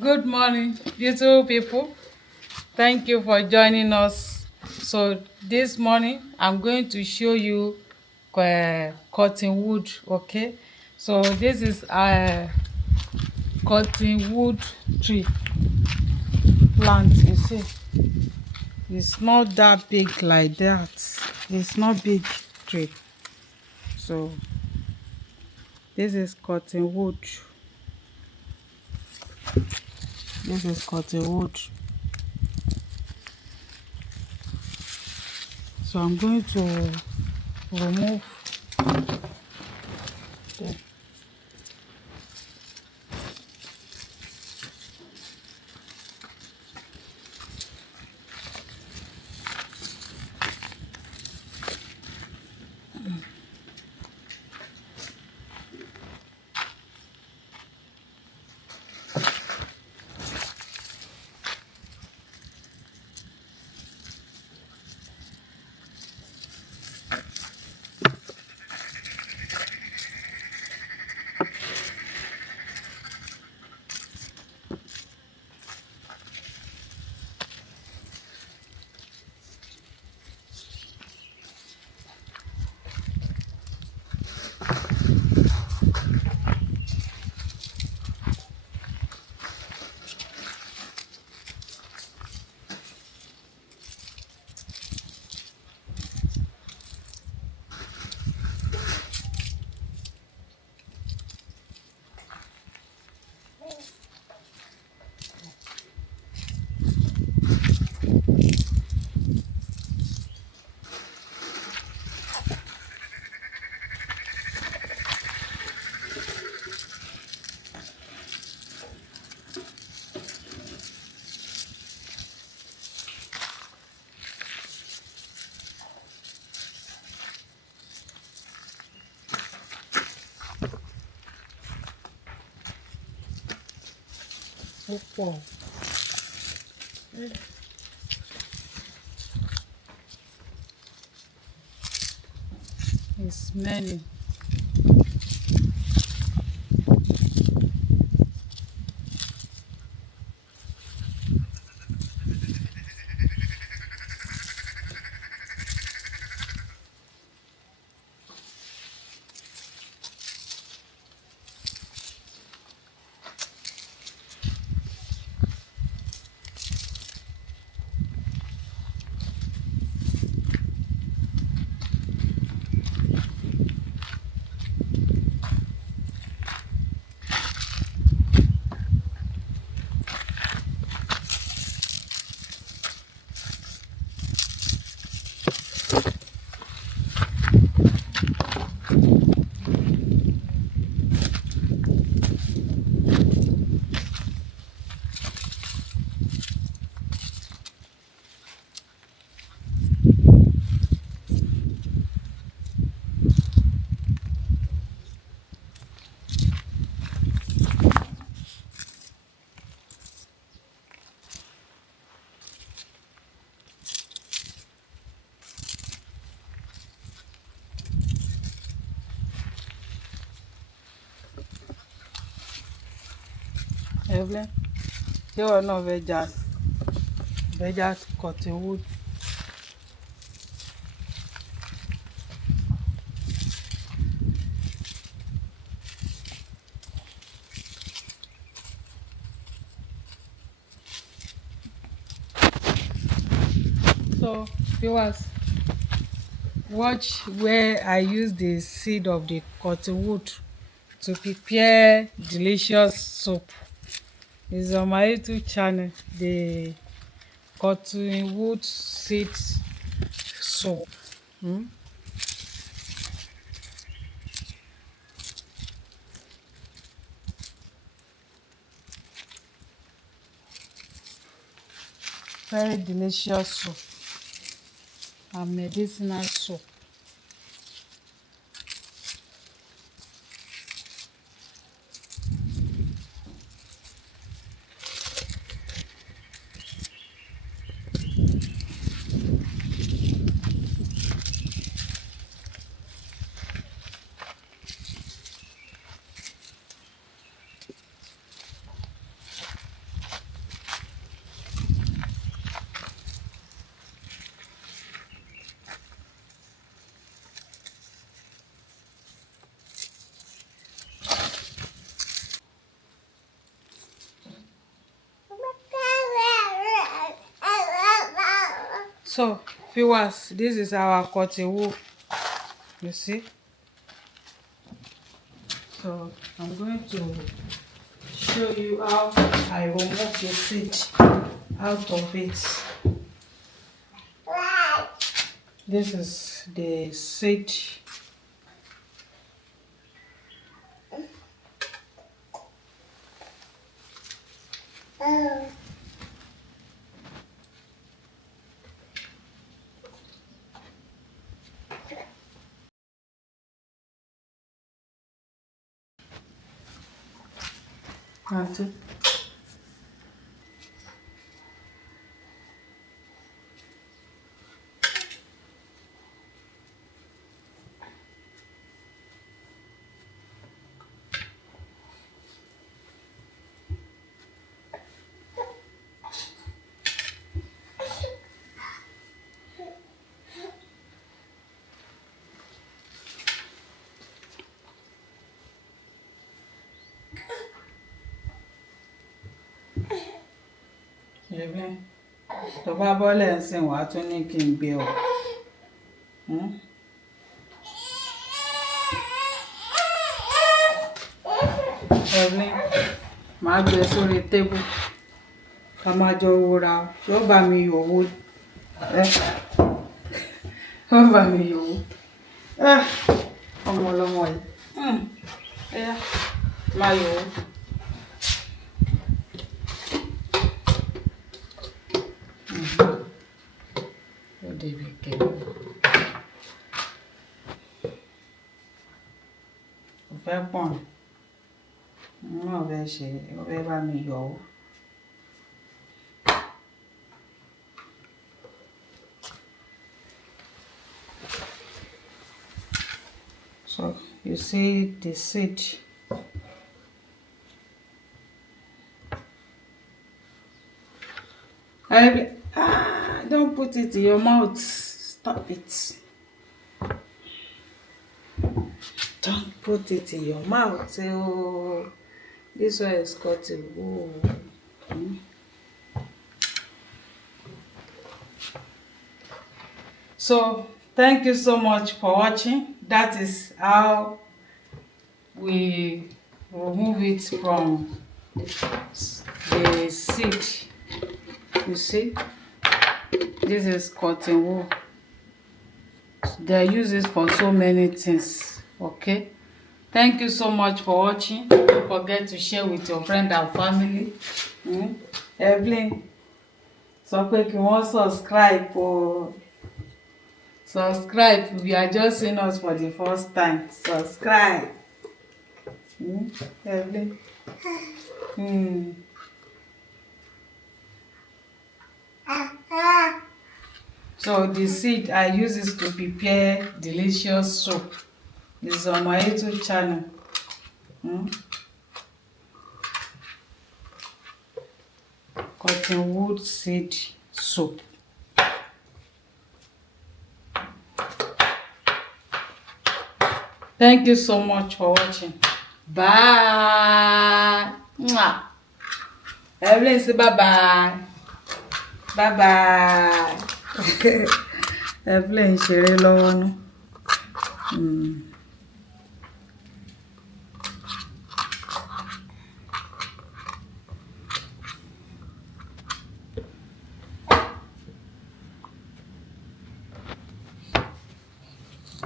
Good morning, beautiful people. Thank you for joining us. So this morning, I'm going to show you cottonwood. Okay, so this is a cottonwood tree plant. You see, it's not that big like that. It's not big tree. So this is cottonwood. This is cottonwood. So I'm going to remove the púpọ̀. It's many. Evelyn, ṣé ìwọ náà fẹ́ já cottonwood? So viewers, watch where I use the seed of the cottonwood to prepare delicious soup. It's on my YouTube channel, the cottonwood seed soup. Very delicious soup and medicinal soup. So viewers, this is our cotton wool, you see. So I'm going to show you how I remove the seed out of it. This is the seed. That's it. Evelyn, tó bá bọ́lẹ̀ ń sìn wá tún ní kí n gbé ọ. Evelyn, màá gbé sórí tébù ká máa jọ wúra yóò bá mi yòówó yóò bá mi yòówó ọmọ ọlọ́mọ yìí ẹ̀yà máa yòówó. Fẹ́ pọ̀n náà fẹ́ ṣe ó fẹ́ bá mi yọ̀ ọ́. So you see the seed. Don't put it in your mouth. Stop it. Don't put it in your mouth. Oh, this one is cutting. Oh. So thank you so much for watching. That is how we remove it from the seed. You see, this is cotton wool. They use it for so many things. Okay, thank you so much for watching. Don't forget to share with your friend and family. Evelyn, so quick you want subscribe or subscribe if you are just seeing us for the first time. Subscribe. Evelyn. So the seed I use is to prepare delicious soup. This is on my YouTube channel. Cottonwood seed soup. Thank you so much for watching. Bye. Everyone say bye bye. Bye bye. Evelyn ṣeré lọ́wọ́ náà.